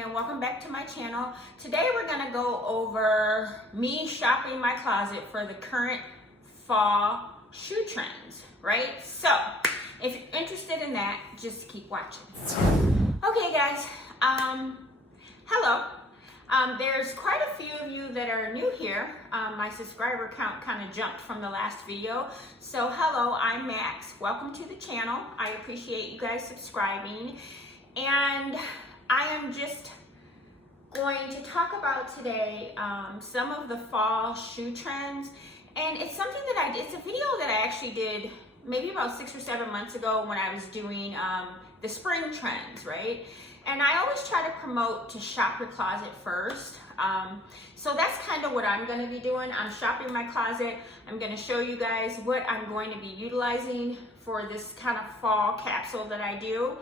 and welcome back to my channel. Today we're gonna go over me shopping my closet for the current fall shoe trends, right? So if you're interested in that, just keep watching. Okay guys, hello. There's quite a few of you that are new here. My subscriber count kind of jumped from the last video. So hello, I'm Max. Welcome to the channel. I appreciate you guys subscribing. And I am just going to talk about today some of the fall shoe trends. And it's something that it's a video that I actually did maybe about 6 or 7 months ago when I was doing the spring trends, right? And I always try to promote to shop your closet first. So that's kind of what I'm going to be doing. I'm shopping my closet. I'm going to show you guys what I'm going to be utilizing for this kind of fall capsule that I do.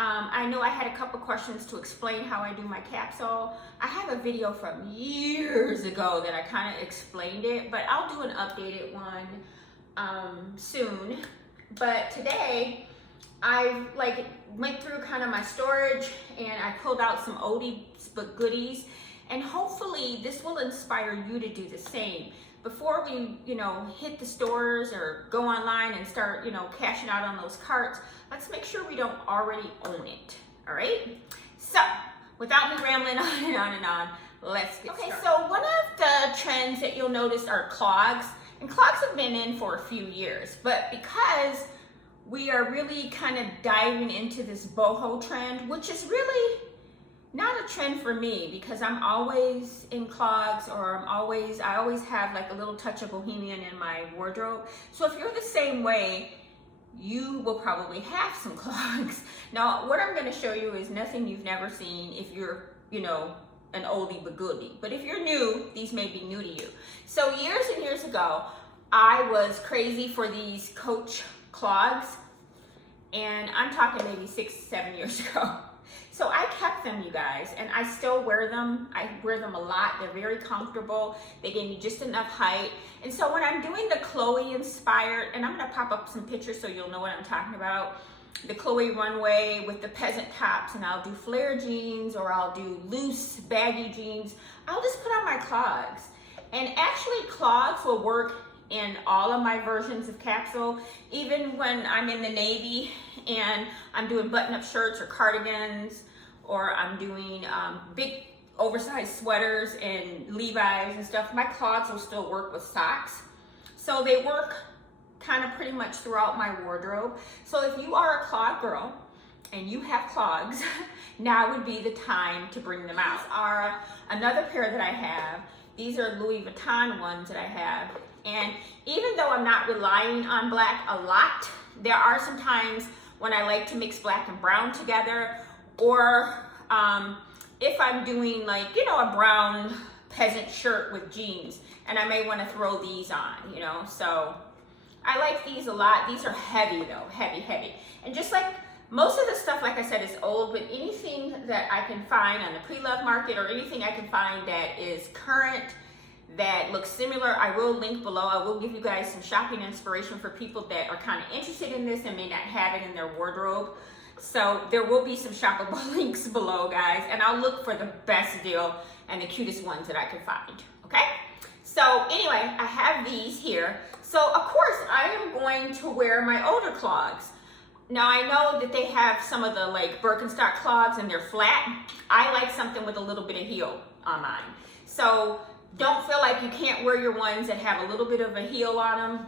I know I had a couple questions to explain how I do my capsule. I have a video from years ago that I kind of explained it, but I'll do an updated one soon. But today, I went through kind of my storage and I pulled out some oldies but goodies, and hopefully this will inspire you to do the same. Before we, hit the stores or go online and start, cashing out on those carts, let's make sure we don't already own it, all right? So, without me rambling on and on and on, let's get started. Okay, so one of the trends that you'll notice are clogs, and clogs have been in for a few years, but because we are really kind of diving into this boho trend, which is really not a trend for me because I'm always in clogs, or I always have like a little touch of bohemian in my wardrobe. So if you're the same way, you will probably have some clogs. Now, what I'm going to show you is nothing you've never seen if you're, an oldie but goodie. But if you're new, these may be new to you. So years and years ago, I was crazy for these Coach clogs, and I'm talking maybe 6, 7 years ago. So I kept them, you guys, and I still wear them. I wear them a lot. They're very comfortable. They gave me just enough height. And so when I'm doing the Chloe inspired, and I'm gonna pop up some pictures so you'll know what I'm talking about, the Chloe runway with the peasant tops, and I'll do flare jeans, or I'll do loose baggy jeans, I'll just put on my clogs. And actually clogs will work in all of my versions of capsule, even when I'm in the navy and I'm doing button-up shirts or cardigans, or I'm doing big oversized sweaters and Levi's and stuff. My clogs will still work with socks. So they work kind of pretty much throughout my wardrobe. So if you are a clog girl and you have clogs, now would be the time to bring them out. These are another pair that I have. These are Louis Vuitton ones that I have. And even though I'm not relying on black a lot, there are some times when I like to mix black and brown together, or if I'm doing a brown peasant shirt with jeans, and I may want to throw these on, so I like these a lot. These are heavy though, heavy. And just like most of the stuff, like I said, is old, but anything that I can find on the pre-love market, or anything I can find that is current, that looks similar, I will link below. I will give you guys some shopping inspiration for people that are kind of interested in this and may not have it in their wardrobe. So there will be some shoppable links below, guys, and I'll look for the best deal and the cutest ones that I can find, okay? So anyway, I have these here. So of course, I am going to wear my older clogs. Now I know that they have some of the Birkenstock clogs and they're flat. I like something with a little bit of heel on mine. So don't feel like you can't wear your ones that have a little bit of a heel on them,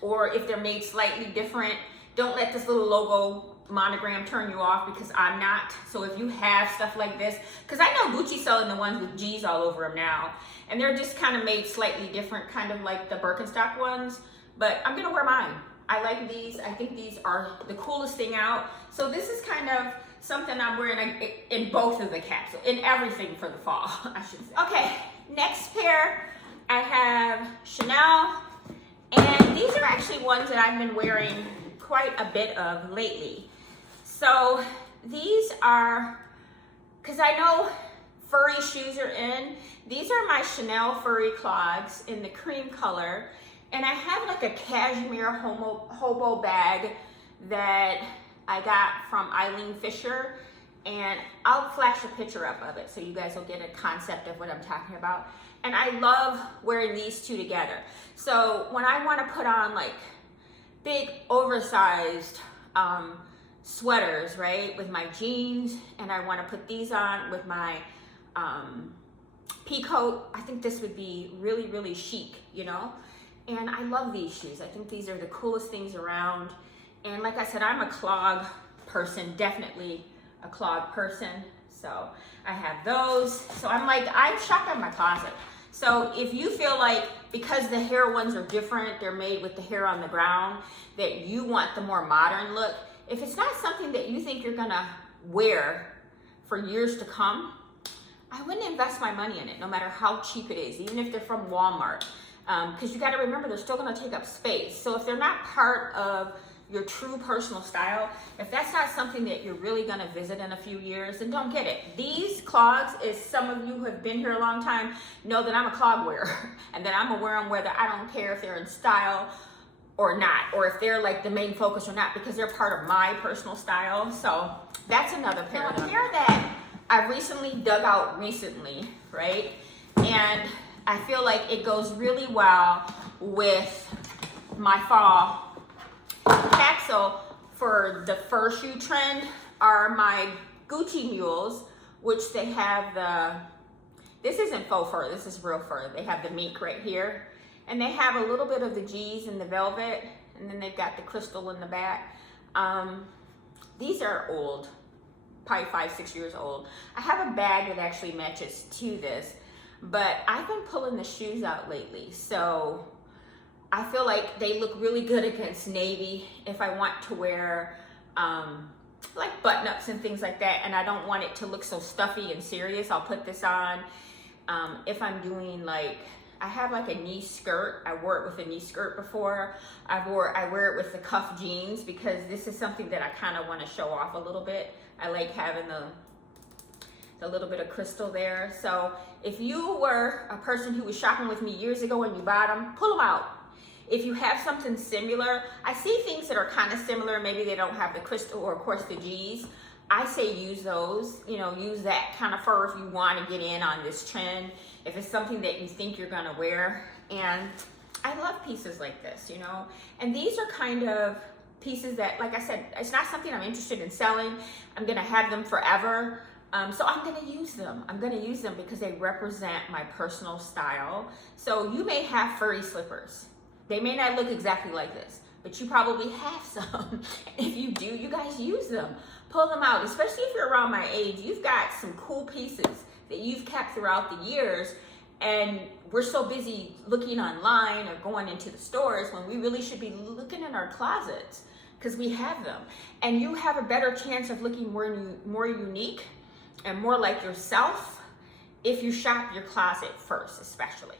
or if they're made slightly different. Don't let this little logo monogram turn you off, because I'm not. So if you have stuff like this, because I know Gucci's selling the ones with G's all over them now, and they're just kind of made slightly different, kind of like the Birkenstock ones, but I'm gonna wear mine. I like these. I think these are the coolest thing out. So this is kind of something I'm wearing in both of the capsule, in everything for the fall, I should say. Okay, next pair, I have Chanel, and these are actually ones that I've been wearing quite a bit of lately. So these are, because I know furry shoes are in, these are my Chanel furry clogs in the cream color, and I have like a cashmere hobo bag that I got from Eileen Fisher, and I'll flash a picture up of it so you guys will get a concept of what I'm talking about. And I love wearing these two together. So when I want to put on like big oversized sweaters, right, with my jeans, and I want to put these on with my pea coat, I think this would be really, really chic, you know? And I love these shoes. I think these are the coolest things around. And like I said, I'm a clog person, definitely a clog person. So I have those. So I'm shopping my closet. So if you feel like, because the hair ones are different, they're made with the hair on the ground, that you want the more modern look, if it's not something that you think you're gonna wear for years to come, I wouldn't invest my money in it, no matter how cheap it is, even if they're from Walmart. Because you gotta remember, they're still gonna take up space. So if they're not part of your true personal style, if that's not something that you're really gonna visit in a few years, then don't get it. These clogs, as some of you who have been here a long time know, that I'm a clog wearer, and that I'm gonna wear them whether, I don't care if they're in style or not, or if they're like the main focus or not, because they're part of my personal style. So that's another pair. A pair that I recently dug out recently, right? And I feel like it goes really well with my fall capsule for the fur shoe trend are my Gucci mules, which they have this isn't faux fur, this is real fur. They have the mink right here, and they have a little bit of the G's and the velvet, and then they've got the crystal in the back. These are old, probably 5-6 years old. I have a bag that actually matches to this, but I've been pulling the shoes out lately, so I feel like they look really good against navy if I want to wear like button-ups and things like that, and I don't want it to look so stuffy and serious. I'll put this on. If I'm doing like, I have like a knee skirt. I wore it with a knee skirt before. I wear it with the cuff jeans, because this is something that I kind of want to show off a little bit. I like having the little bit of crystal there. So if you were a person who was shopping with me years ago and you bought them, pull them out. If you have something similar, I see things that are kind of similar, maybe they don't have the crystal or of course the G's. I say use those, you know, use that kind of fur if you want to get in on this trend, if it's something that you think you're gonna wear. And I love pieces like this, you know, and these are kind of pieces that, like I said, it's not something I'm interested in selling. I'm gonna have them forever. So I'm gonna use them. I'm gonna use them because they represent my personal style. So you may have furry slippers. They may not look exactly like this, but you probably have some. If you do, you guys use them. Pull them out, especially if you're around my age. You've got some cool pieces that you've kept throughout the years, and we're so busy looking online or going into the stores when we really should be looking in our closets, because we have them. And you have a better chance of looking more unique and more like yourself if you shop your closet first, especially.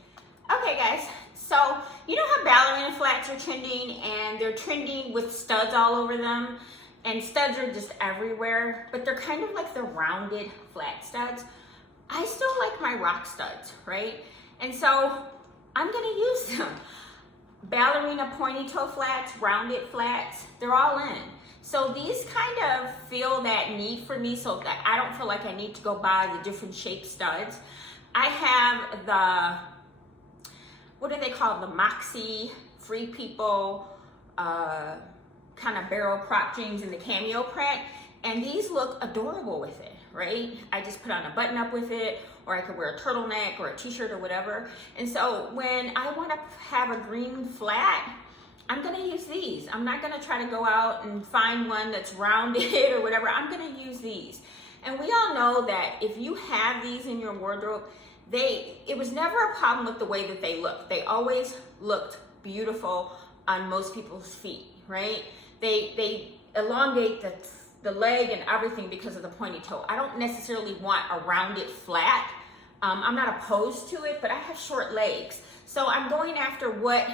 Okay guys, so you know how ballerina flats are trending, and they're trending with studs all over them, and studs are just everywhere, but they're kind of like the rounded flat studs. I still like my rock studs, right? And so I'm gonna use them. Ballerina pointy toe flats, rounded flats, they're all in. So these kind of fill that need for me, so that I don't feel like I need to go buy the different shaped studs. I have the, what do they call the Moxie Free People kind of barrel crop jeans in the cameo print, and these look adorable with it, right? I just put on a button up with it, or I could wear a turtleneck or a t-shirt or whatever. And so when I want to have a green flat, I'm gonna use these. I'm not gonna try to go out and find one that's rounded or whatever. I'm gonna use these. And we all know that if you have these in your wardrobe, it was never a problem with the way that they look. They always looked beautiful on most people's feet, right? They elongate the leg and everything because of the pointy toe. I don't necessarily want a rounded flat. I'm not opposed to it, but I have short legs. So I'm going after what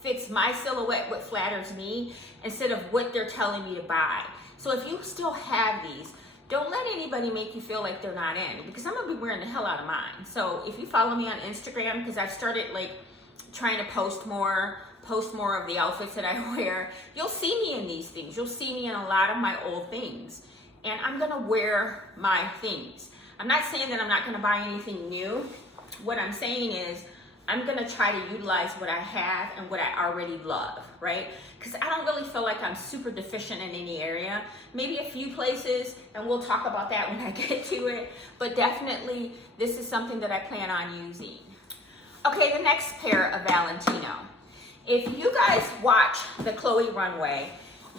fits my silhouette, what flatters me, instead of what they're telling me to buy. So if you still have these, don't let anybody make you feel like they're not in, because I'm gonna be wearing the hell out of mine. So if you follow me on Instagram, because I've started like trying to post more of the outfits that I wear, you'll see me in these things. You'll see me in a lot of my old things. and I'm gonna wear my things. I'm not saying that I'm not gonna buy anything new. What I'm saying is I'm gonna try to utilize what I have and what I already love, right? Because I don't really feel like I'm super deficient in any area. Maybe a few places, and we'll talk about that when I get to it, but definitely this is something that I plan on using. Okay, the next pair of Valentino. If you guys watch the Chloe runway,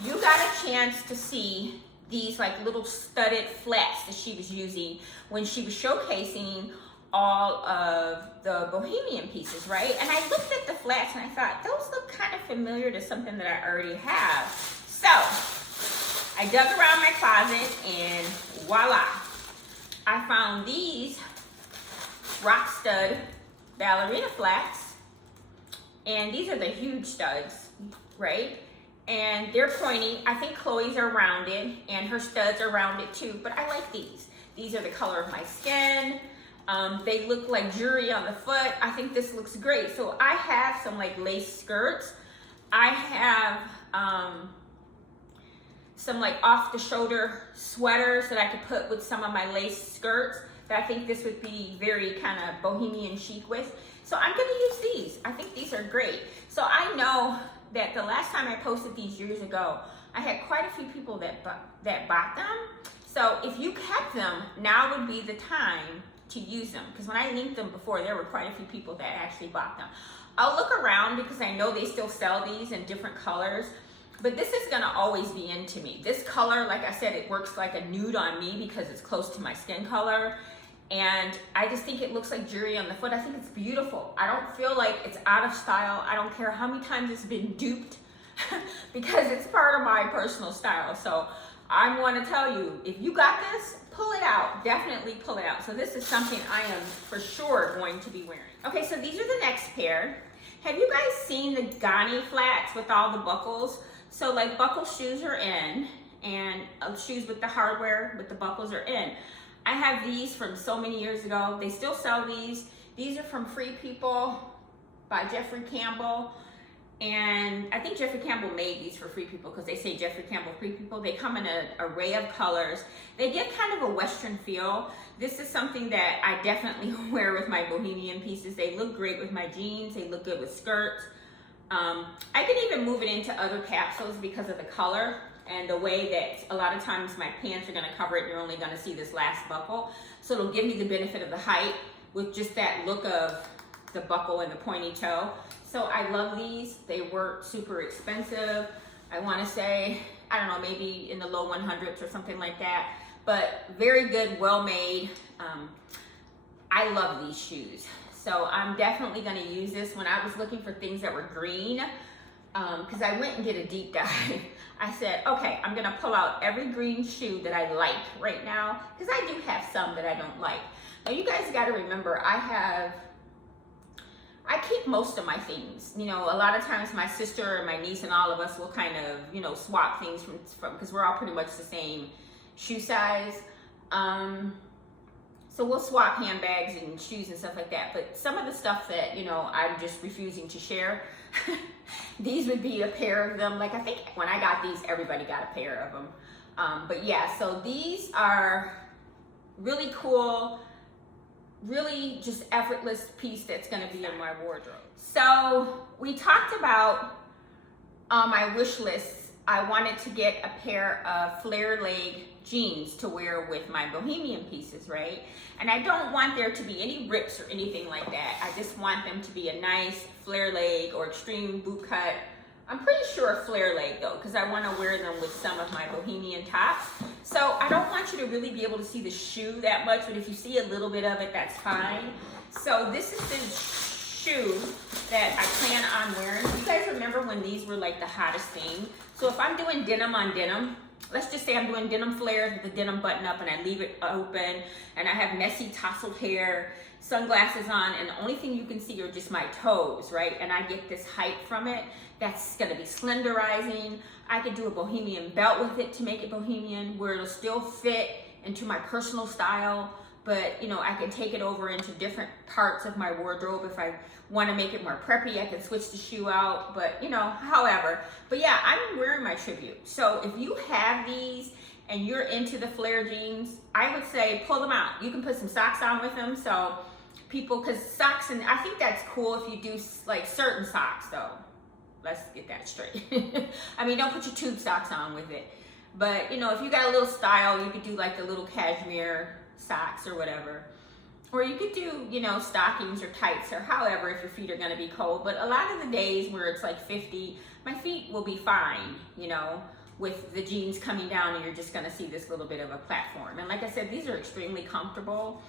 you got a chance to see these like little studded flats that she was using when she was showcasing all of the bohemian pieces, right? And I looked at the flats and I thought, those look kind of familiar to something that I already have. So I dug around my closet and voila, I found these rockstud ballerina flats, and these are the huge studs, right? And they're pointy. I think Chloe's are rounded and her studs are rounded too, but I like these. These are the color of my skin. They look like jewelry on the foot. I think this looks great. So I have some like lace skirts. I have some like off the shoulder sweaters that I could put with some of my lace skirts that I think this would be very kind of bohemian chic with. So I'm gonna use these. I think these are great. So I know that the last time I posted these years ago, I had quite a few people that bought them. So if you kept them, now would be the time to use them, because when I linked them before, there were quite a few people that actually bought them. I'll look around because I know they still sell these in different colors, but this is gonna always be into me. This color, like I said, it works like a nude on me because it's close to my skin color, and I just think it looks like jewelry on the foot. I think it's beautiful. I don't feel like it's out of style. I don't care how many times it's been duped because it's part of my personal style. So I want to tell you, if you got this, pull it out. Definitely pull it out. So this is something I am for sure going to be wearing. Okay, so these are the next pair. Have you guys seen the Ghani flats with all the buckles? So like buckle shoes are in, and shoes with the hardware with the buckles are in. I have these from so many years ago. They still sell these. These are from Free People by Jeffrey Campbell. And I think Jeffrey Campbell made these for Free People because they say Jeffrey Campbell Free People. They come in an array of colors. They give kind of a Western feel. This is something that I definitely wear with my bohemian pieces. They look great with my jeans. They look good with skirts. I can even move it into other capsules because of the color and the way that a lot of times my pants are gonna cover it. You're only gonna see this last buckle. So it'll give me the benefit of the height with just that look of the buckle and the pointy toe. So I love these. They weren't super expensive. I wanna say, I don't know, maybe in the low 100s or something like that, but very good, well made. I love these shoes. So I'm definitely gonna use this. When I was looking for things that were green, because I went and did a deep dive, I said, okay, I'm gonna pull out every green shoe that I like right now, because I do have some that I don't like. Now you guys gotta remember, I keep most of my things. You know, a lot of times my sister and my niece and all of us will kind of, you know, swap things from because we're all pretty much the same shoe size. So we'll swap handbags and shoes and stuff like that. But some of the stuff that, you know, I'm just refusing to share, these would be a pair of them. Like I think when I got these, everybody got a pair of them. But yeah, so these are really cool, really just effortless piece that's gonna be in my wardrobe. So we talked about my wish list. I wanted to get a pair of flare leg jeans to wear with my bohemian pieces, right? And I don't want there to be any rips or anything like that. I just want them to be a nice flare leg or extreme boot cut. I'm pretty sure flare leg though, because I want to wear them with some of my bohemian tops. So I don't want you to really be able to see the shoe that much, but if you see a little bit of it, that's fine. So this is the shoe that I plan on wearing. You guys remember when these were like the hottest thing? So if I'm doing denim on denim, let's just say I'm doing denim flares with the denim button up and I leave it open and I have messy tousled hair, sunglasses on, and the only thing you can see are just my toes, right? And I get this height from it. That's gonna be slenderizing. I could do a bohemian belt with it to make it bohemian where it'll still fit into my personal style, but you know, I can take it over into different parts of my wardrobe. If I want to make it more preppy, I can switch the shoe out, but you know, however. But yeah, I'm wearing my tribute. So if you have these and you're into the flare jeans, I would say pull them out. You can put some socks on with them. So people, because socks, and I think that's cool if you do like certain socks though. Let's get that straight. I mean, don't put your tube socks on with it. But you know, if you got a little style, you could do like the little cashmere socks or whatever. Or you could do, you know, stockings or tights or however if your feet are gonna be cold. But a lot of the days where it's like 50, my feet will be fine, you know, with the jeans coming down and you're just gonna see this little bit of a platform. And like I said, these are extremely comfortable.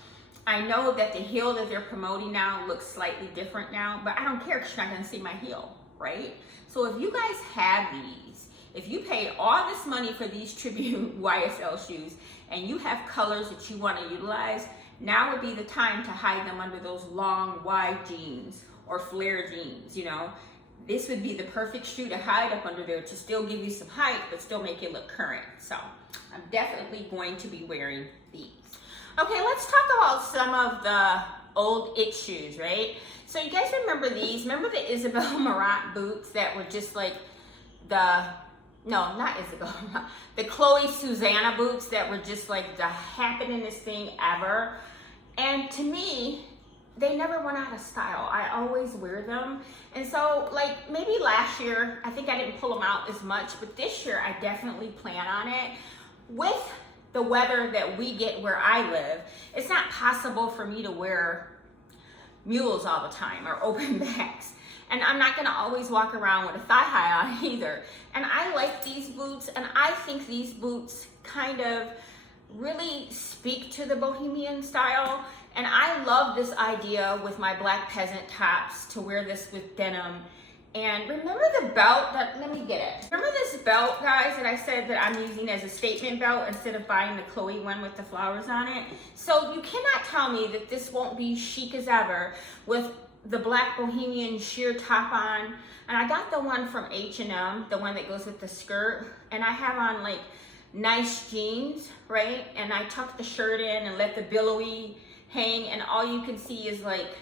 I know that the heel that they're promoting now looks slightly different now, but I don't care because you're not gonna see my heel, right? So if you guys have these, if you paid all this money for these Tribute YSL shoes and you have colors that you wanna utilize, now would be the time to hide them under those long, wide jeans or flare jeans, you know? This would be the perfect shoe to hide up under there to still give you some height, but still make it look current. So I'm definitely going to be wearing these. Okay, let's talk about some of the old it shoes, right? So you guys remember these? Remember the Isabel Marant boots that were just like the, no, not Isabel Marant, the Chloe Susanna boots that were just like the happeningest thing ever. And to me, they never went out of style. I always wear them. And so like maybe last year, I think I didn't pull them out as much, but this year I definitely plan on it. With the weather that we get where I live, it's not possible for me to wear mules all the time or open backs. And I'm not gonna always walk around with a thigh high on either. And I like these boots, and I think these boots kind of really speak to the bohemian style. And I love this idea with my black peasant tops to wear this with denim. And remember the belt that, let me get it. Remember this belt, guys, that I said that I'm using as a statement belt instead of buying the Chloe one with the flowers on it? So you cannot tell me that this won't be chic as ever with the black bohemian sheer top on. And I got the one from H&M, the one that goes with the skirt. And I have on like nice jeans, right? And I tuck the shirt in and let the billowy hang, and all you can see is like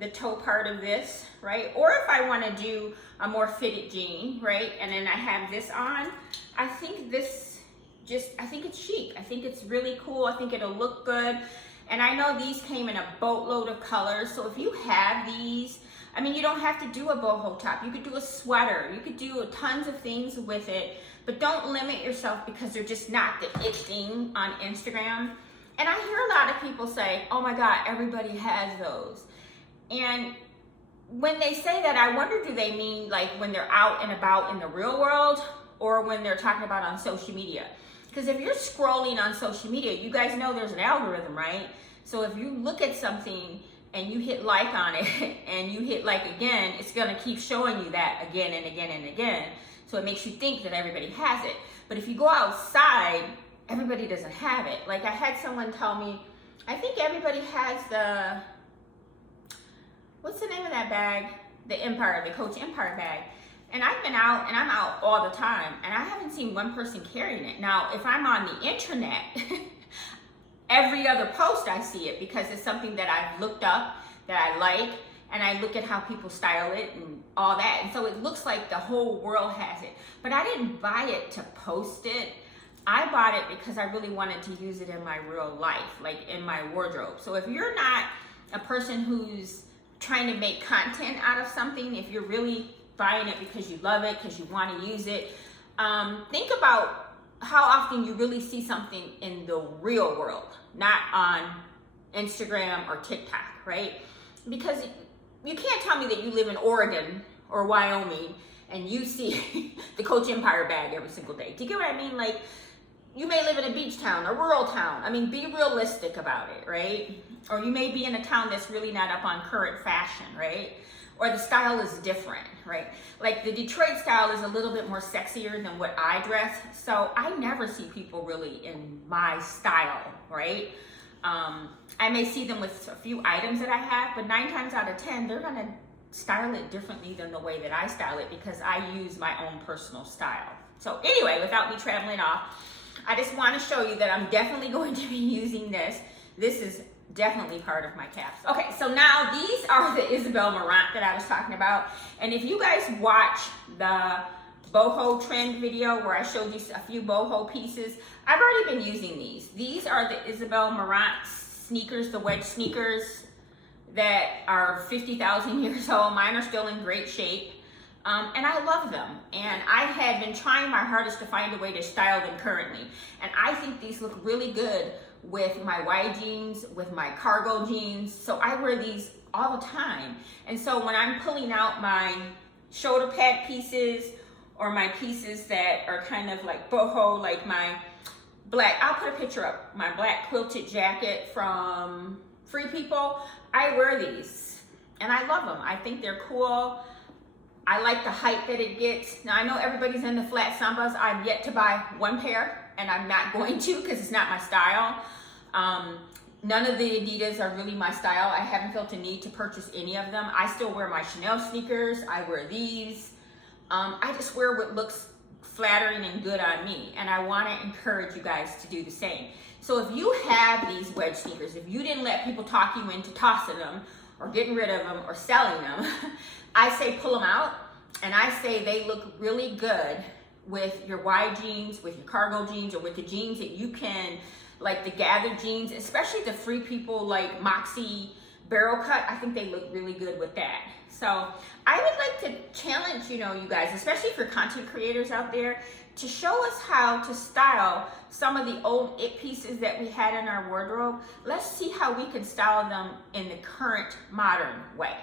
the toe part of this, right? Or if I want to do a more fitted jean, right? And then I have this on, I think this just, I think it's chic. I think it's really cool. I think it'll look good. And I know these came in a boatload of colors. So if you have these, I mean, you don't have to do a boho top. You could do a sweater. You could do tons of things with it, but don't limit yourself because they're just not the it thing on Instagram. And I hear a lot of people say, oh my God, everybody has those. And when they say that, I wonder, do they mean like when they're out and about in the real world or when they're talking about on social media? Because if you're scrolling on social media, you guys know there's an algorithm, right? So if you look at something and you hit like on it and you hit like again, it's gonna keep showing you that again and again and again. So it makes you think that everybody has it. But if you go outside, everybody doesn't have it. Like I had someone tell me, I think everybody has the, what's the name of that bag? The Empire, the Coach Empire bag. And I've been out, and I'm out all the time, and I haven't seen one person carrying it. Now, if I'm on the internet, every other post I see it because it's something that I've looked up, that I like, and I look at how people style it and all that. And so it looks like the whole world has it. But I didn't buy it to post it. I bought it because I really wanted to use it in my real life, like in my wardrobe. So if you're not a person who's trying to make content out of something, if you're really buying it because you love it, because you want to use it, think about how often you really see something in the real world, not on Instagram or TikTok, right? Because you can't tell me that you live in Oregon or Wyoming and you see the Coach Empire bag every single day. Do you get what I mean? Like, you may live in a beach town, a rural town. I mean, be realistic about it, right? Or you may be in a town that's really not up on current fashion, right? Or the style is different, right? Like the Detroit style is a little bit more sexier than what I dress. So I never see people really in my style, right? I may see them with a few items that I have, but 9 times out of 10, they're gonna style it differently than the way that I style it because I use my own personal style. So anyway, without me traveling off, I just want to show you that I'm definitely going to be using this this is definitely part of my capsule. Okay, so now these are the Isabel Marant that I was talking about. And if you guys watch the boho trend video where I showed you a few boho pieces, I've already been using these. These are the Isabel Marant sneakers, the wedge sneakers that are 50,000 years old. Mine are still in great shape. And I love them. And I had been trying my hardest to find a way to style them currently. And I think these look really good with my Y jeans, with my cargo jeans. So I wear these all the time. And so when I'm pulling out my shoulder pad pieces or my pieces that are kind of like boho, like my black, I'll put a picture up, my black quilted jacket from Free People, I wear these and I love them. I think they're cool. I like the height that it gets. Now I know everybody's into flat sandals. I've yet to buy one pair and I'm not going to because it's not my style. None of the Adidas are really my style. I haven't felt a need to purchase any of them. I still wear my Chanel sneakers. I wear these. I just wear what looks flattering and good on me. And I want to encourage you guys to do the same. So if you have these wedge sneakers, if you didn't let people talk you into tossing them or getting rid of them or selling them, I say pull them out. And I say they look really good with your Y jeans, with your cargo jeans, or with the jeans that you can, like the gathered jeans, especially the Free People like Moxie barrel cut. I think they look really good with that. So I would like to challenge, you guys, especially for content creators out there, to show us how to style some of the old it pieces that we had in our wardrobe. Let's see how we can style them in the current modern way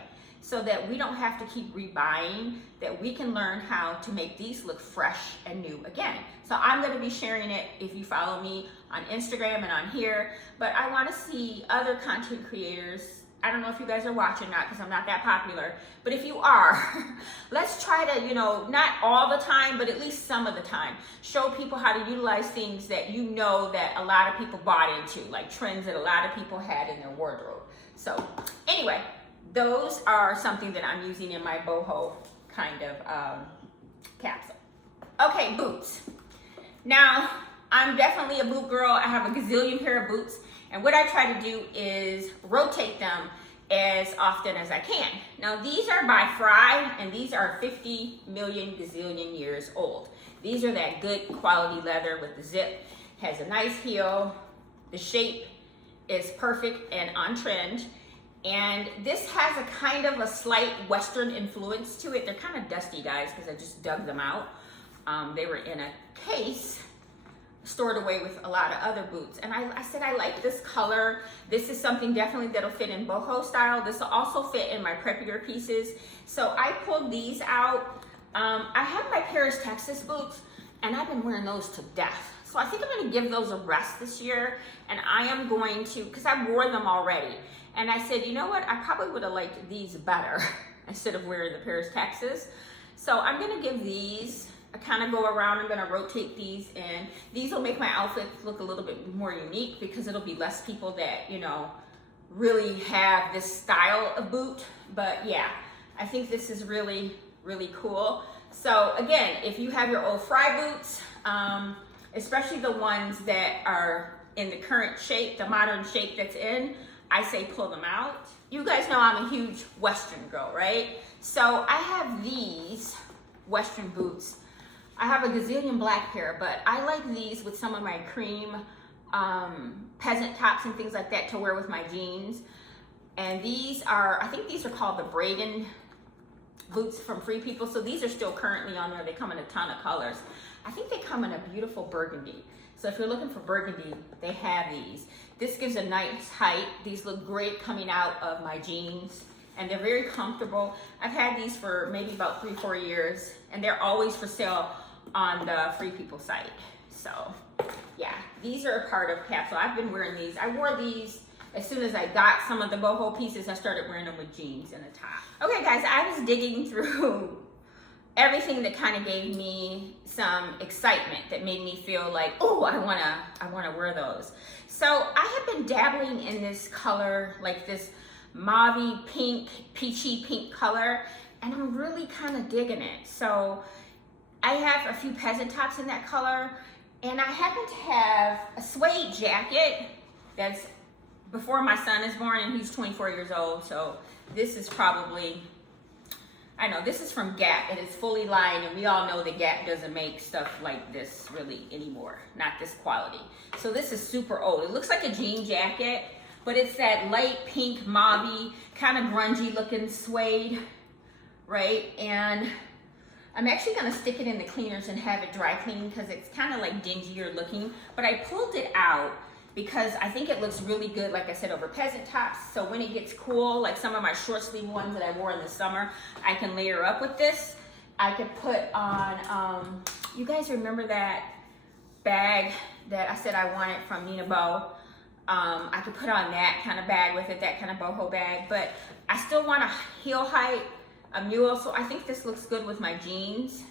so that we don't have to keep rebuying, that we can learn how to make these look fresh and new again. So I'm gonna be sharing it if you follow me on Instagram and on here, but I wanna see other content creators. I don't know if you guys are watching or not because I'm not that popular, but if you are, let's try to, not all the time, but at least some of the time, show people how to utilize things that that a lot of people bought into, like trends that a lot of people had in their wardrobe. So anyway, those are something that I'm using in my boho kind of capsule. Okay, boots. Now, I'm definitely a boot girl. I have a gazillion pair of boots. And what I try to do is rotate them as often as I can. Now, these are by Frye, and these are 50 million gazillion years old. These are that good quality leather with the zip. Has a nice heel. The shape is perfect and on trend. And this has a kind of a slight Western influence to it. They're kind of dusty, guys, because I just dug them out. They were in a case stored away with a lot of other boots. And I said, I like this color. This is something definitely that'll fit in boho style. This will also fit in my preppier pieces. So I pulled these out. I have my Paris, Texas boots, and I've been wearing those to death. So I think I'm gonna give those a rest this year. And I am going to, because I wore them already. And I said, you know what? I probably would have liked these better instead of wearing the Paris, Texas. So I'm gonna give these, I kind of go around, I'm gonna rotate these in. These will make my outfit look a little bit more unique because it'll be less people that, really have this style of boot. But yeah, I think this is really, really cool. So again, if you have your old Frye boots, especially the ones that are in the current shape, the modern shape that's in, I say pull them out. You guys know I'm a huge Western girl, right? So I have these Western boots. I have a gazillion black pair, but I like these with some of my cream peasant tops and things like that to wear with my jeans. And these are, I think these are called the Braden boots from Free People. So these are still currently on there. They come in a ton of colors. I think they come in a beautiful burgundy. So if you're looking for burgundy, they have these. This gives a nice height. These look great coming out of my jeans, and they're very comfortable. I've had these for maybe about 3-4 years, and they're always for sale on the Free People site. So yeah, these are a part of capsule. I've been wearing these. I wore these as soon as I got some of the boho pieces. I started wearing them with jeans and a top. Okay guys, I was digging through everything that kind of gave me some excitement, that made me feel like, oh, I wanna wear those. So I have been dabbling in this color, like this mauve pink, peachy pink color, and I'm really kind of digging it. So I have a few peasant tops in that color, and I happen to have a suede jacket that's before my son is born, and he's 24 years old. So this is probably, I know this is from Gap, and it's fully lined, and we all know that Gap doesn't make stuff like this really anymore, not this quality. So this is super old. It looks like a jean jacket, but it's that light pink mauve, kind of grungy looking suede, right? And I'm actually gonna stick it in the cleaners and have it dry clean because it's kind of like dingier looking, but I pulled it out because I think it looks really good, like I said, over peasant tops. So when it gets cool, like some of my short sleeve ones that I wore in the summer, I can layer up with this. I could put on, you guys remember that bag that I said I wanted from Nina Bo? I could put on that kind of bag with it, that kind of boho bag, but I still want a heel height, a mule, so I think this looks good with my jeans.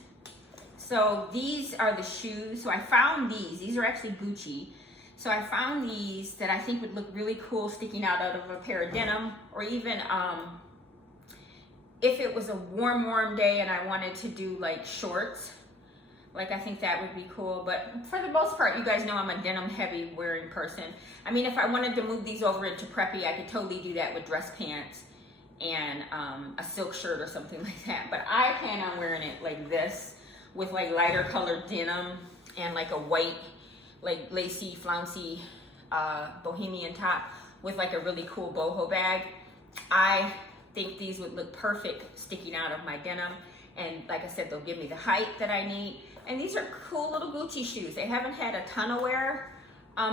So these are the shoes. So I found these are actually Gucci. So I found these that I think would look really cool sticking out of a pair of denim, or even if it was a warm day and I wanted to do like shorts, like I think that would be cool. But for the most part, you guys know I'm a denim heavy wearing person. I mean, if I wanted to move these over into preppy, I could totally do that with dress pants and a silk shirt or something like that. But I plan on wearing it like this with like lighter colored denim and like a white, like lacy, flouncy bohemian top with like a really cool boho bag. I think these would look perfect sticking out of my denim. And like I said, they'll give me the height that I need. And these are cool little Gucci shoes. They haven't had a ton of wear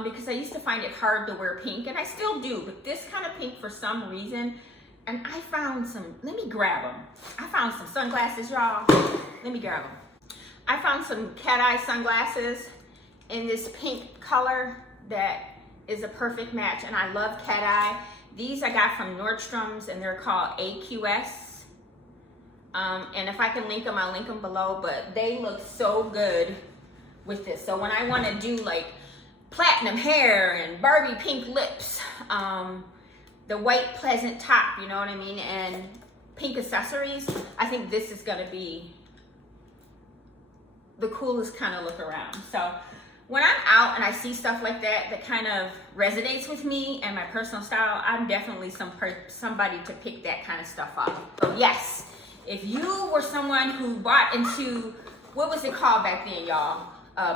because I used to find it hard to wear pink, and I still do, but this kind of pink for some reason. And I found some, let me grab them. I found some sunglasses, y'all. Let me grab them. I found some cat eye sunglasses in this pink color that is a perfect match, and I love cat eye. These I got from Nordstrom's, and they're called AQS. And if I can link them, I'll link them below, but they look so good with this. So when I want to do like platinum hair and Barbie pink lips, the white pleasant top, you know what I mean, and pink accessories, I think this is going to be the coolest kind of look around. So when I'm out and I see stuff like that that kind of resonates with me and my personal style, I'm definitely somebody to pick that kind of stuff up. So yes, if you were someone who bought into, what was it called back then, y'all?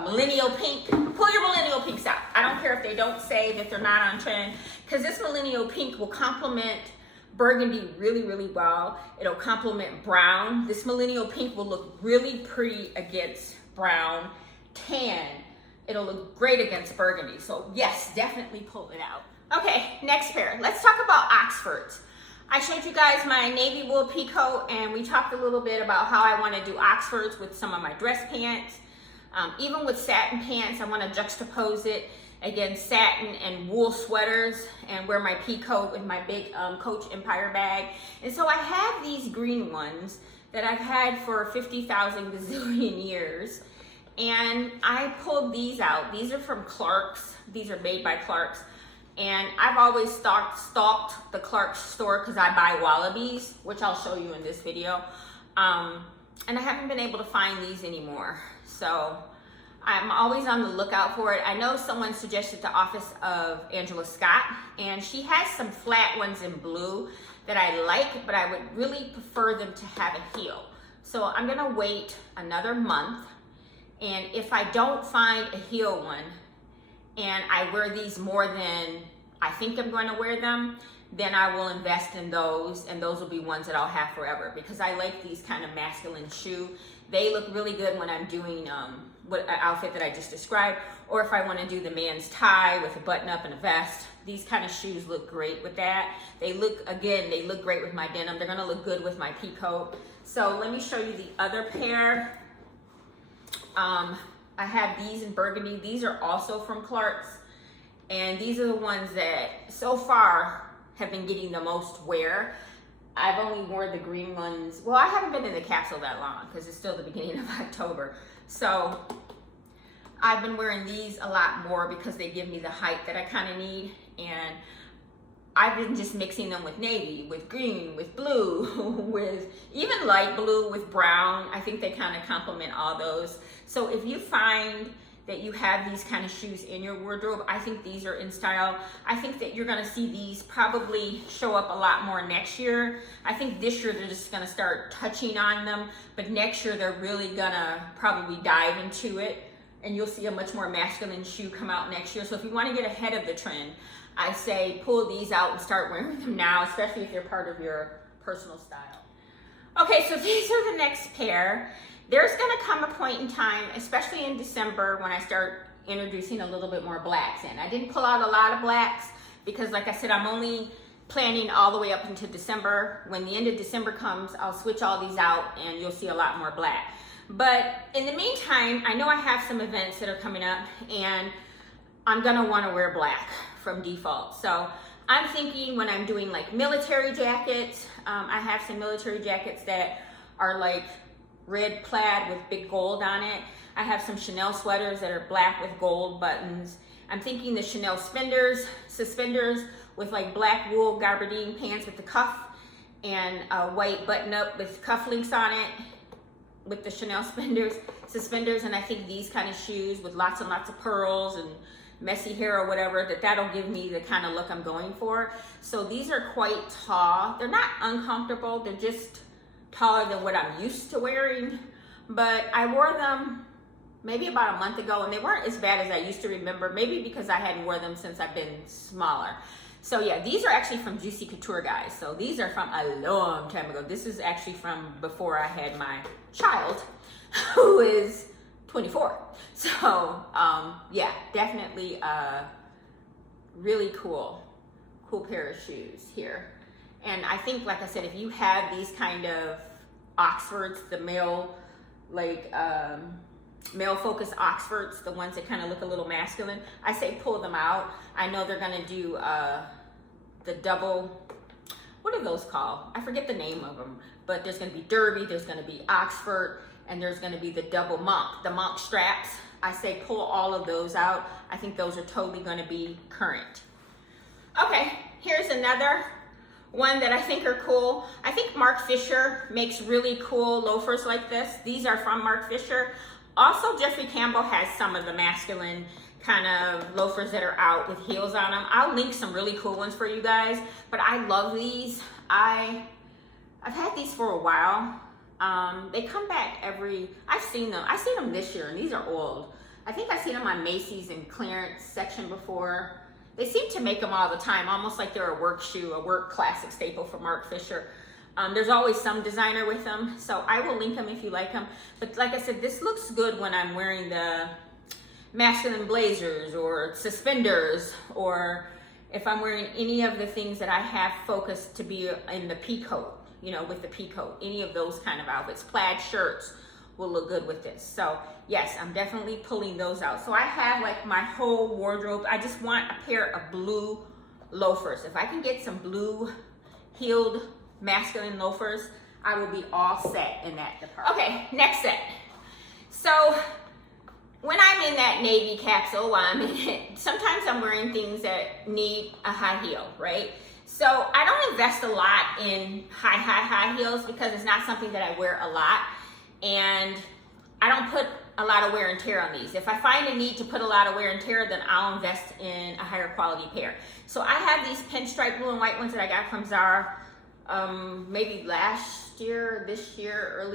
Millennial pink. Pull your millennial pinks out. I don't care if they don't say that they're not on trend, because this millennial pink will complement burgundy really, really well. It'll complement brown. This millennial pink will look really pretty against brown. Tan. It'll look great against burgundy. So yes, definitely pull it out. Okay, next pair. Let's talk about Oxfords. I showed you guys my navy wool peacoat, and we talked a little bit about how I want to do Oxfords with some of my dress pants. Even with satin pants, I want to juxtapose it against satin and wool sweaters and wear my peacoat with my big Coach Empire bag. And so I have these green ones that I've had for 50,000 gazillion years. And I pulled these out. These are from Clark's. These are made by Clark's. And I've always stalked the Clark's store because I buy Wabbies, which I'll show you in this video. And I haven't been able to find these anymore. So I'm always on the lookout for it. I know someone suggested the office of Angela Scott, and she has some flat ones in blue that I like, but I would really prefer them to have a heel. So I'm gonna wait another month, and if I don't find a heel one, and I wear these more than I think I'm going to wear them, then I will invest in those, and those will be ones that I'll have forever, because I like these kind of masculine shoe. They look really good when I'm doing what outfit that I just described, or if I want to do the man's tie with a button up and a vest. These kind of shoes look great with that. They look great with my denim. They're going to look good with my peacoat. So let me show you the other pair. I have these in burgundy. These are also from Clark's, and these are the ones that so far have been getting the most wear. I've only worn the green ones. Well, I haven't been in the capsule that long because it's still the beginning of October. So I've been wearing these a lot more because they give me the height that I kind of need. And I've been just mixing them with navy, with green, with blue, with even light blue, with brown. I think they kind of complement all those. So if you find that you have these kind of shoes in your wardrobe. I think these are in style. I think that you're gonna see these probably show up a lot more next year. I think this year they're just gonna start touching on them, but next year they're really gonna probably dive into it, and you'll see a much more masculine shoe come out next year. So if you wanna get ahead of the trend, I say pull these out and start wearing them now, especially if they're part of your personal style. Okay, so these are the next pair. There's gonna come a point in time, especially in December, when I start introducing a little bit more blacks in. I didn't pull out a lot of blacks because, like I said, I'm only planning all the way up into December. When the end of December comes, I'll switch all these out and you'll see a lot more black. But in the meantime, I know I have some events that are coming up and I'm gonna wanna wear black from default. So I'm thinking when I'm doing like military jackets, I have some military jackets that are like red plaid with big gold on it. I have some Chanel sweaters that are black with gold buttons. I'm thinking the Chanel suspenders with like black wool gabardine pants with the cuff and a white button up with cufflinks on it with the Chanel suspenders. And I think these kind of shoes with lots and lots of pearls and messy hair or whatever, that'll give me the kind of look I'm going for. So these are quite tall. They're not uncomfortable, they're just taller than what I'm used to wearing, but I wore them maybe about a month ago and they weren't as bad as I used to remember, maybe because I hadn't worn them since I've been smaller. So yeah, these are actually from Juicy Couture, guys. So these are from a long time ago. This is actually from before I had my child, who is 24. So yeah, definitely a really cool pair of shoes here. And I think, like I said, if you have these kind of Oxfords, the male focused Oxfords, the ones that kind of look a little masculine, I say pull them out. I know they're gonna do the double, what are those called? I forget the name of them, but there's gonna be derby, there's gonna be Oxford, and there's gonna be the double monk, the monk straps. I say pull all of those out. I think those are totally gonna be current. Okay, here's another one that I think are cool. I think Mark Fisher makes really cool loafers like this. These are from Mark Fisher. Also, Jeffrey Campbell has some of the masculine kind of loafers that are out with heels on them. I'll link some really cool ones for you guys, but I love these. I've had these for a while. They come back I've seen them this year, and these are old. I think I've seen them on Macy's and clearance section before. They seem to make them all the time, almost like they're a work shoe, a work classic staple for Mark Fisher. There's always some designer with them, so I will link them if you like them. But like I said, this looks good when I'm wearing the masculine blazers or suspenders, or if I'm wearing any of the things that I have focused to be in the pea coat, you know, with the pea coat, any of those kind of outfits. Plaid shirts will look good with this. So yes, I'm definitely pulling those out. So I have like my whole wardrobe. I just want a pair of blue loafers. If I can get some blue heeled masculine loafers, I will be all set in that department. Okay, next set. So when I'm in that navy capsule, while I'm in it, sometimes I'm wearing things that need a high heel, right? So I don't invest a lot in high heels because it's not something that I wear a lot. And I don't put a lot of wear and tear on these. If I find a need to put a lot of wear and tear, then I'll invest in a higher quality pair. So I have these pinstripe blue and white ones that I got from Zara, maybe last year, this year,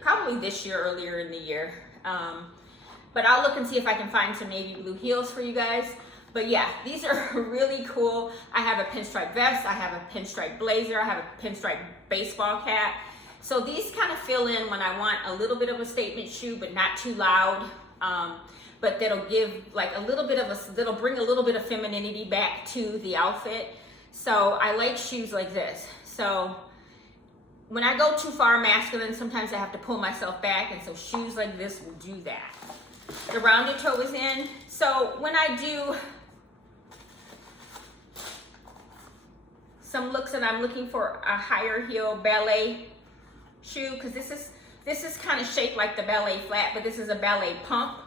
probably this year, earlier in the year. But I'll look and see if I can find some navy blue heels for you guys. But yeah, these are really cool. I have a pinstripe vest, I have a pinstripe blazer, I have a pinstripe baseball cap. So these kind of fill in when I want a little bit of a statement shoe, but not too loud. But that'll give like a little bit of that'll bring a little bit of femininity back to the outfit. So I like shoes like this. So when I go too far masculine, sometimes I have to pull myself back, and so shoes like this will do that. The rounded toe is in. So when I do some looks and I'm looking for a higher heel ballet shoe, because this is kind of shaped like the ballet flat, but this is a ballet pump,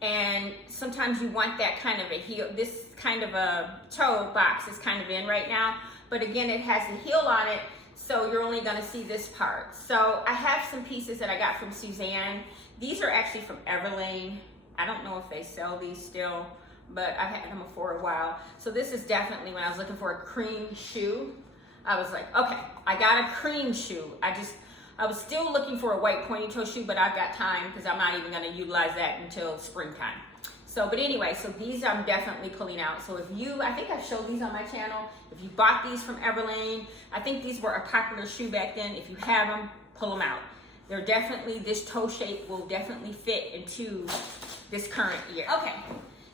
and sometimes you want that kind of a heel. This kind of a toe box is kind of in right now, but again, it has the heel on it, so you're only going to see this part. So I have some pieces that I got from Susanna. These are actually from Everlane. I don't know if they sell these still, but I've had them for a while. So this is definitely, when I was looking for a cream shoe, I was like, okay, I got a cream shoe. I was still looking for a white pointy toe shoe, but I've got time because I'm not even gonna utilize that until springtime. So, but anyway, so these I'm definitely pulling out. So if you, I think I've showed these on my channel. If you bought these from Everlane, I think these were a popular shoe back then. If you have them, pull them out. They're definitely, this toe shape will definitely fit into this current year. Okay,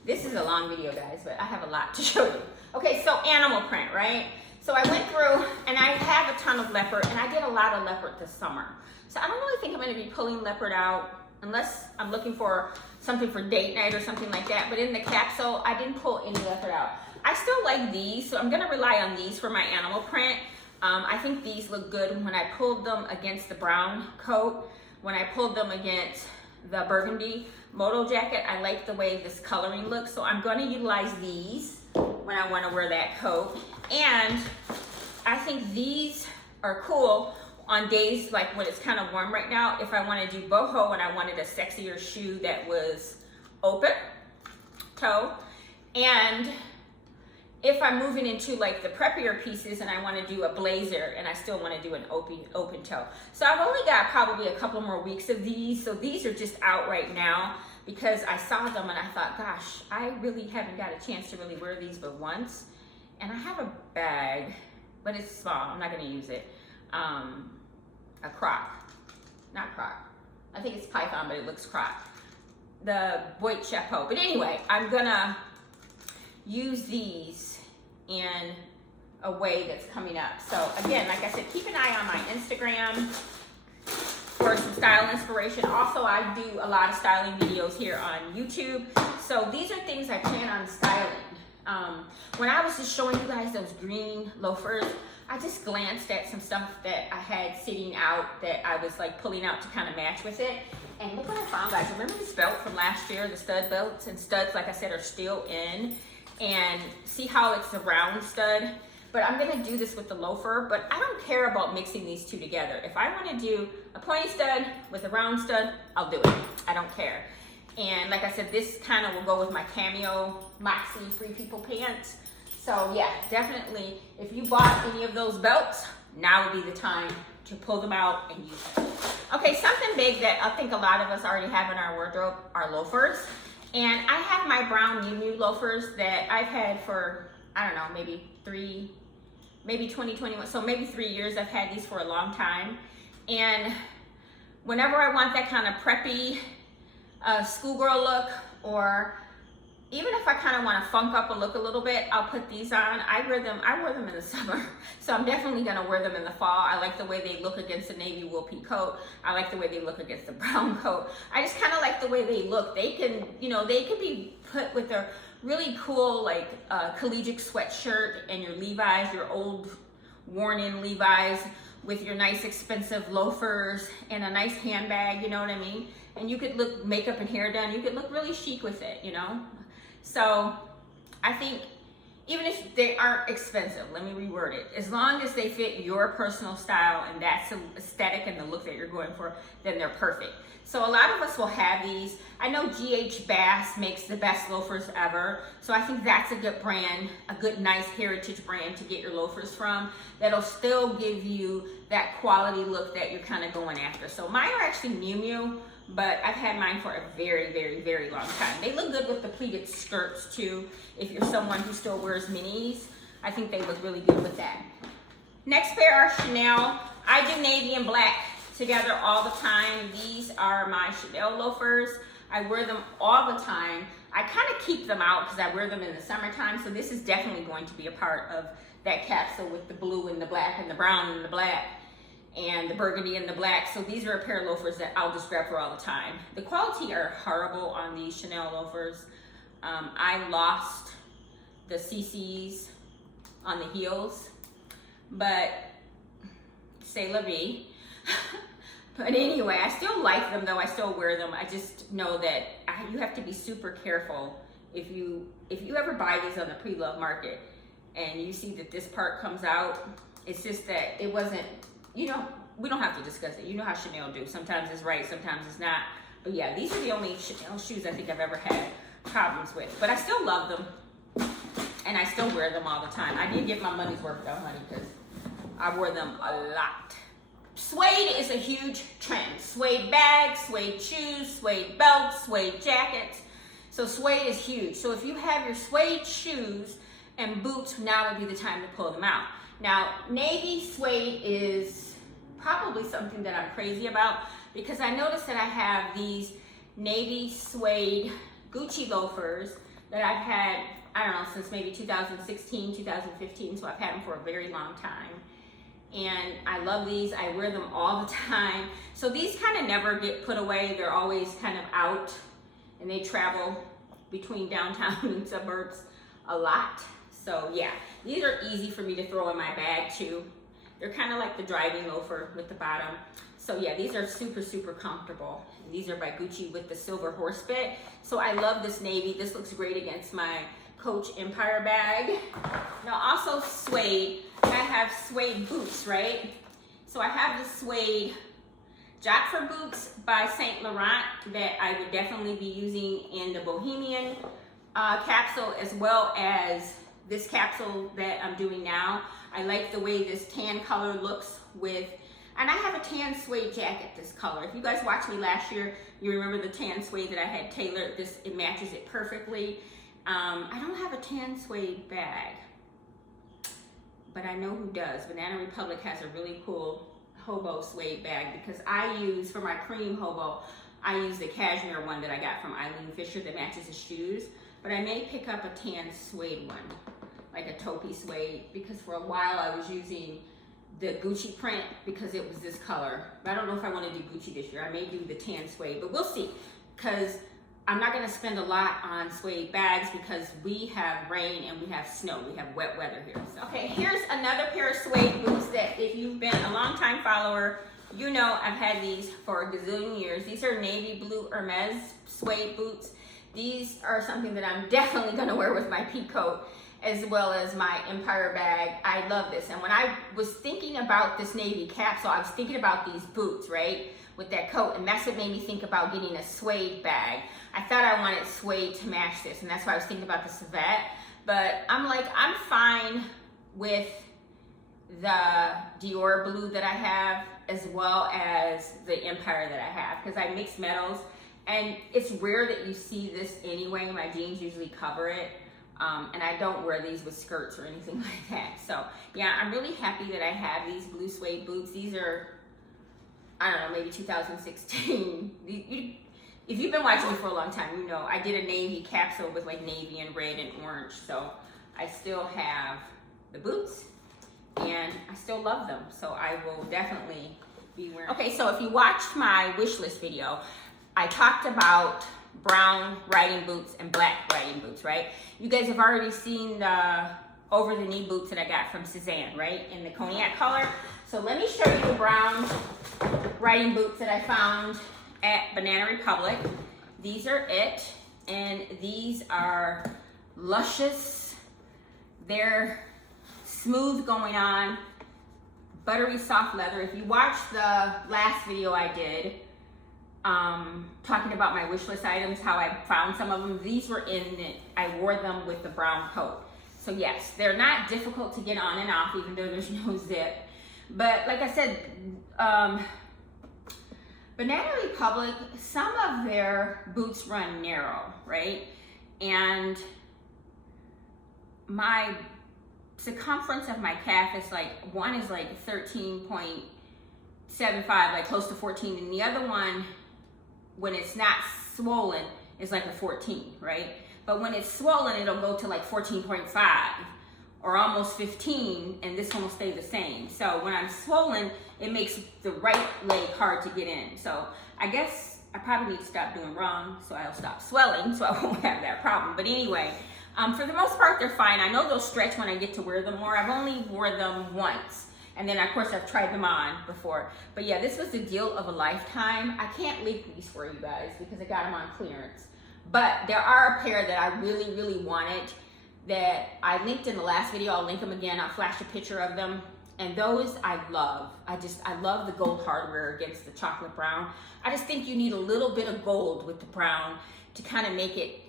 this is a long video, guys, but I have a lot to show you. Okay, so animal print, right? So I went through, and I have a ton of leopard, and I did a lot of leopard this summer. So I don't really think I'm gonna be pulling leopard out unless I'm looking for something for date night or something like that. But in the capsule, I didn't pull any leopard out. I still like these, so I'm gonna rely on these for my animal print. I think these look good when I pulled them against the brown coat, when I pulled them against the burgundy Moto jacket. I like the way this coloring looks, so I'm gonna utilize these when I wanna wear that coat. And I think these are cool on days like when it's kind of warm right now, if I want to do boho and I wanted a sexier shoe that was open toe. And if I'm moving into like the preppier pieces and I want to do a blazer and I still want to do an open toe. So I've only got probably a couple more weeks of these. So these are just out right now because I saw them and I thought, gosh, I really haven't got a chance to really wear these but once. And I have a bag, but it's small. I'm not going to use it. A croc, not croc. I think it's python, but it looks croc. The Boit Chapeau. But anyway, I'm gonna use these in a way that's coming up. So again, like I said, keep an eye on my Instagram for some style inspiration. Also, I do a lot of styling videos here on YouTube. So these are things I plan on styling. When I was just showing you guys those green loafers, I just glanced at some stuff that I had sitting out that I was like pulling out to kind of match with it. And look what I found, guys. Remember this belt from last year? The stud belts, and studs, like I said, are still in. And see how it's a round stud? But I'm gonna do this with the loafer, but I don't care about mixing these two together. If I wanna do a pointy stud with a round stud, I'll do it. I don't care. And like I said, this kind of will go with my cameo Moxie Free People pants. So yeah, definitely, if you bought any of those belts, now would be the time to pull them out and use them. Okay, something big that I think a lot of us already have in our wardrobe are loafers. And I have my brown Miu Miu loafers that I've had for, I don't know, maybe 2021, so maybe 3 years. I've had these for a long time. And whenever I want that kind of preppy schoolgirl look, or even if I kind of want to funk up a look a little bit, I'll put these on. I wear them in the summer, so I'm definitely gonna wear them in the fall. I like the way they look against the navy wool pea coat. I like the way they look against the brown coat. I just kind of like the way they look. They can, they could be put with a really cool like collegiate sweatshirt and your Levi's, your old worn-in Levi's, with your nice expensive loafers and a nice handbag, you know what I mean? And you could look makeup and hair done. You could look really chic with it, So I think even if they aren't expensive, let me reword it, as long as they fit your personal style and that's the aesthetic and the look that you're going for, then they're perfect. So a lot of us will have these. I know GH Bass makes the best loafers ever. So I think that's a good brand, a good nice heritage brand to get your loafers from that'll still give you that quality look that you're kind of going after. So mine are actually Miu Miu, but I've had mine for a very, very, very long time. They look good with the pleated skirts too. If you're someone who still wears minis, I think they look really good with that. Next pair are Chanel. I do navy and black together all the time. These are my Chanel loafers. I wear them all the time. I kind of keep them out because I wear them in the summertime. So this is definitely going to be a part of that capsule with the blue and the black and the brown and the black and the burgundy and the black. So these are a pair of loafers that I'll just grab for all the time. The quality are horrible on these Chanel loafers. I lost the CCs on the heels, but c'est la vie. But anyway, I still like them though. I still wear them. I just know that you have to be super careful if you ever buy these on the pre-love market and you see that this part comes out. It's just that it wasn't, we don't have to discuss it. You know how Chanel do. Sometimes it's right, sometimes it's not. But yeah, these are the only shoes I think I've ever had problems with. But I still love them, and I still wear them all the time. I did get my money's worth though, honey, because I wore them a lot. Suede is a huge trend. Suede bags, suede shoes, suede belts, suede jackets. So suede is huge. So if you have your suede shoes and boots, now would be the time to pull them out. Now, navy suede is probably something that I'm crazy about, because I noticed that I have these navy suede Gucci loafers that I've had, I don't know, since maybe 2016, 2015, so I've had them for a very long time. And I love these. I wear them all the time. So these kind of never get put away. They're always kind of out, and they travel between downtown and suburbs a lot. So yeah, these are easy for me to throw in my bag too. They're kind of like the driving loafer with the bottom. So yeah, these are super, super comfortable. And these are by Gucci with the silver horse bit. So I love this navy. This looks great against my Coach Empire bag. Now also suede, I have suede boots, right? So I have the suede Jockford boots by St. Laurent that I would definitely be using in the Bohemian capsule, as well as this capsule that I'm doing now. I like the way this tan color looks with, and I have a tan suede jacket this color. If you guys watched me last year, you remember the tan suede that I had tailored. It matches it perfectly. I don't have a tan suede bag, but I know who does. Banana Republic has a really cool hobo suede bag, because I use, for my cream hobo, I use the cashmere one that I got from Eileen Fisher that matches the shoes, but I may pick up a tan suede one, like a taupey suede, because for a while I was using the Gucci print because it was this color. But I don't know if I want to do Gucci this year. I may do the tan suede, but we'll see, because I'm not going to spend a lot on suede bags because we have rain and we have snow. We have wet weather here. So. Okay, here's another pair of suede boots that if you've been a long time follower, you know I've had these for a gazillion years. These are navy blue Hermes suede boots. These are something that I'm definitely going to wear with my pea coat as well as my Empire bag. I love this. And when I was thinking about this navy capsule, I was thinking about these boots, right, with that coat, and that's what made me think about getting a suede bag. I thought I wanted suede to match this, and that's why I was thinking about the civet. But I'm like, I'm fine with the Dior blue that I have, as well as the Empire that I have, because I mix metals, and it's rare that you see this anyway. My jeans usually cover it, and I don't wear these with skirts or anything like that. So yeah, I'm really happy that I have these blue suede boots. These are, I don't know, maybe 2016. If you've been watching me for a long time, you know I did a navy capsule with like navy and red and orange. So I still have the boots and I still love them. So I will definitely be wearing. Okay, so if you watched my wish list video, I talked about brown riding boots and black riding boots, right? You guys have already seen the over the knee boots that I got from Susanna, right? In the cognac color. So let me show you the brown riding boots that I found at Banana Republic. These are it, and these are luscious. They're smooth going on, buttery soft leather. If you watched the last video I did, talking about my wish list items, how I found some of them, these were in it. I wore them with the brown coat. So yes, they're not difficult to get on and off, even though there's no zip. But like I said, Banana Republic, some of their boots run narrow, right? And my circumference of my calf is like, one is like 13.75, like close to 14, and the other one, when it's not swollen, is like a 14, right? But when it's swollen, it'll go to like 14.5 or almost 15, and this one will stay the same. So when I'm swollen, it makes the right leg hard to get in. So I guess I probably need to stop doing wrong so I'll stop swelling so I won't have that problem. But anyway, for the most part, they're fine. I know they'll stretch when I get to wear them more. I've only wore them once. And then, of course, I've tried them on before. But yeah, this was the deal of a lifetime. I can't link these for you guys because I got them on clearance. But there are a pair that I really, really wanted that I linked in the last video. I'll link them again. I'll flash a picture of them. And those I love. I love the gold hardware against the chocolate brown. I just think you need a little bit of gold with the brown to kind of make it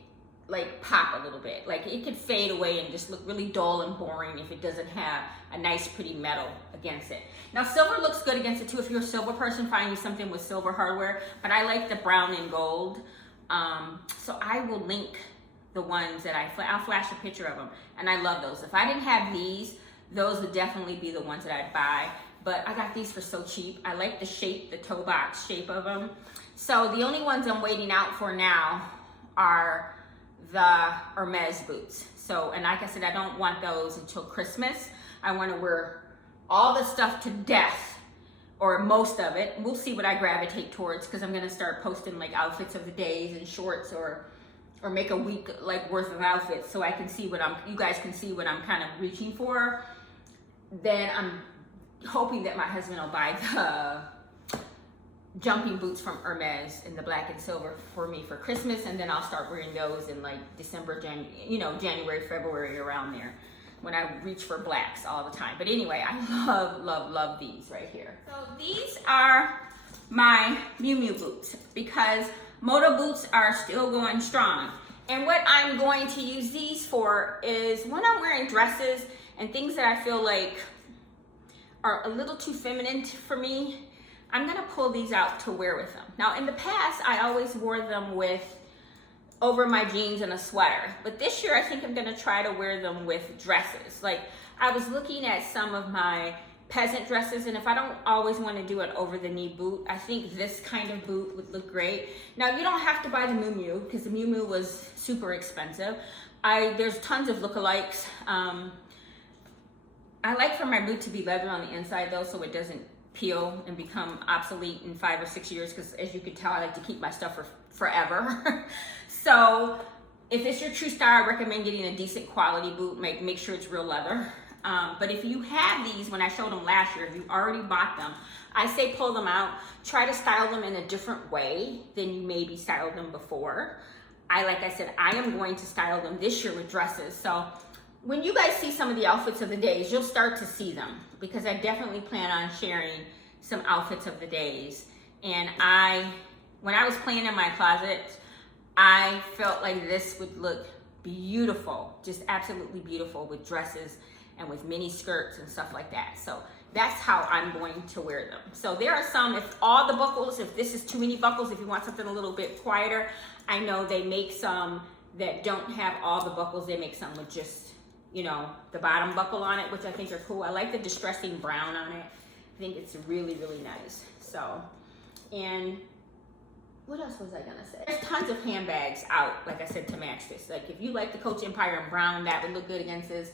like pop a little bit. Like it could fade away and just look really dull and boring if it doesn't have a nice pretty metal against it. Now silver looks good against it too. If you're a silver person, find you something with silver hardware, but I like the brown and gold. So I will link the ones that I'll flash a picture of them, and I love those. If I didn't have these, those would definitely be the ones that I'd buy, but I got these for so cheap. I like the shape, the toe box shape of them. So the only ones I'm waiting out for now are the Hermes boots. So, and like I said, I don't want those until Christmas. I want to wear all the stuff to death, or most of it. We'll see what I gravitate towards, because I'm going to start posting like outfits of the days and shorts, or make a week like worth of outfits, so I can see what you guys can see what I'm kind of reaching for. Then I'm hoping that my husband will buy the jumping boots from Hermes in the black and silver for me for Christmas, and then I'll start wearing those in like December, January, February, around there, when I reach for blacks all the time. But anyway, I love, love, love these right here. So these are my Mew boots, because Moto boots are still going strong. And what I'm going to use these for is when I'm wearing dresses and things that I feel like are a little too feminine for me, I'm gonna pull these out to wear with them. Now in the past, I always wore them over my jeans and a sweater. But this year, I think I'm gonna try to wear them with dresses. Like I was looking at some of my peasant dresses, and if I don't always want to do an over the knee boot, I think this kind of boot would look great. Now you don't have to buy the Mew, because the Mew was super expensive. There's tons of lookalikes. I like for my boot to be leather on the inside though, so it doesn't peel and become obsolete in 5 or 6 years, because as you can tell, I like to keep my stuff for forever. So if it's your true style, I recommend getting a decent quality boot. Make sure it's real leather. But if you have these, when I showed them last year, if you already bought them, I say pull them out, try to style them in a different way than you maybe styled them before. Like I said, I am going to style them this year with dresses. So when you guys see some of the outfits of the days, you'll start to see them, because I definitely plan on sharing some outfits of the days. And when I was playing in my closet, I felt like this would look beautiful, just absolutely beautiful with dresses and with mini skirts and stuff like that. So that's how I'm going to wear them. So there are some, if all the buckles, if this is too many buckles, if you want something a little bit quieter, I know they make some that don't have all the buckles. They make some with just, the bottom buckle on it, which I think are cool. I like the distressing brown on it. I think it's really, really nice. So, and what else was I gonna say? There's tons of handbags out, like I said, to match this. Like if you like the Coach Empire in brown, that would look good against this.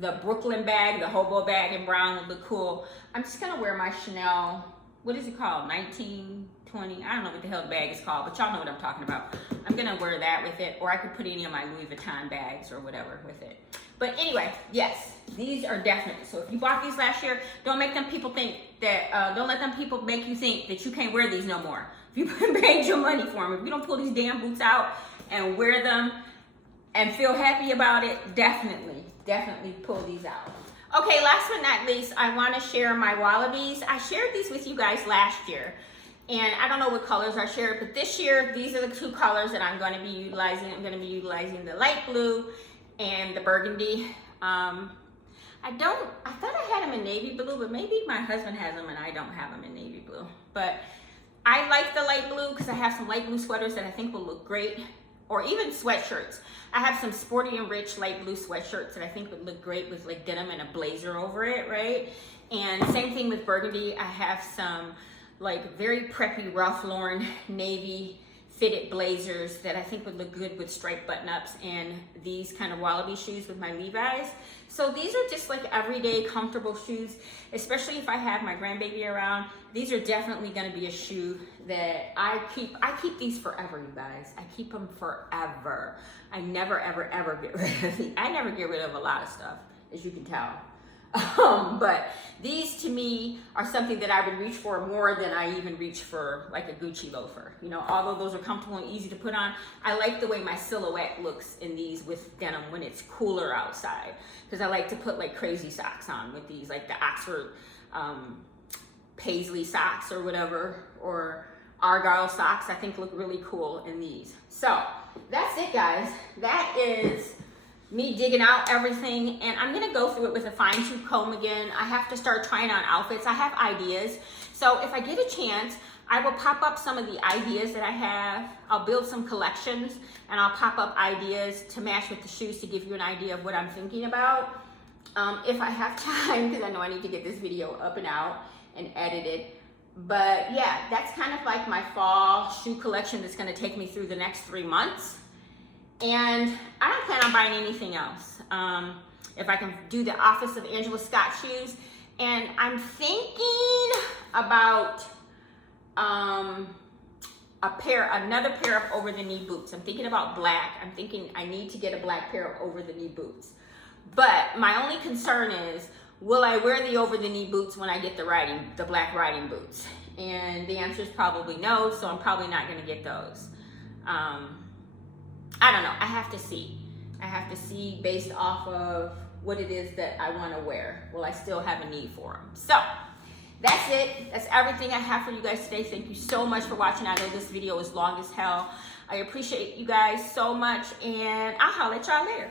The Brooklyn bag, the hobo bag in brown would look cool. I'm just gonna wear my Chanel, what is it called? 1920, I don't know what the hell the bag is called, but y'all know what I'm talking about. I'm gonna wear that with it, or I could put any of my Louis Vuitton bags or whatever with it. But anyway, yes, these are definite. So if you bought these last year, don't make them people think that, don't let them people make you think that you can't wear these no more. If you paid your money for them, if you don't pull these damn boots out and wear them and feel happy about it, definitely pull these out. Okay, last but not least, I want to share my Wabbies. I shared these with you guys last year, and I don't know what colors I shared, but this year, these are the 2 colors that I'm going to be utilizing. I'm going to be utilizing the light blue and the burgundy. I thought I had them in navy blue, but maybe my husband has them and I don't have them in navy blue. But I like the light blue because I have some light blue sweaters that I think will look great, or even sweatshirts. I have some sporty and rich light blue sweatshirts that I think would look great with like denim and a blazer over it, right? And same thing with burgundy. I have some like very preppy Ralph Lauren navy fitted blazers that I think would look good with striped button-ups and these kind of Wallaby shoes with my Levi's. So these are just like everyday comfortable shoes, especially if I have my grandbaby around. These are definitely gonna be a shoe that I keep these forever, you guys. I keep them forever. I never, ever, ever get rid of these. I never get rid of a lot of stuff, as you can tell. But these to me are something that I would reach for more than I even reach for like a Gucci loafer. You know, although those are comfortable and easy to put on, I like the way my silhouette looks in these with denim when it's cooler outside. Because I like to put like crazy socks on with these, like the Oxford Paisley socks or whatever, or Argyle socks, I think look really cool in these. So that's it, guys. That is me digging out everything, and I'm gonna go through it with a fine-tooth comb again. I have to start trying on outfits. I have ideas, so if I get a chance, I will pop up some of the ideas that I have. I'll build some collections, and I'll pop up ideas to match with the shoes to give you an idea of what I'm thinking about. If I have time, because I know I need to get this video up and out and edited. But yeah, that's kind of like my fall shoe collection that's gonna take me through the next 3 months. And I don't plan on buying anything else. If I can do the Office of Angela Scott shoes. And I'm thinking about another pair of over-the-knee boots. I'm thinking about black. I'm thinking I need to get a black pair of over-the-knee boots. But my only concern is, will I wear the over-the-knee boots when I get the black riding boots? And the answer is probably no, so I'm probably not gonna get those. I don't know, I have to see. I have to see based off of what it is that I wanna wear. Will I still have a need for them? So, that's it. That's everything I have for you guys today. Thank you so much for watching. I know this video is long as hell. I appreciate you guys so much, and I'll holler at y'all later.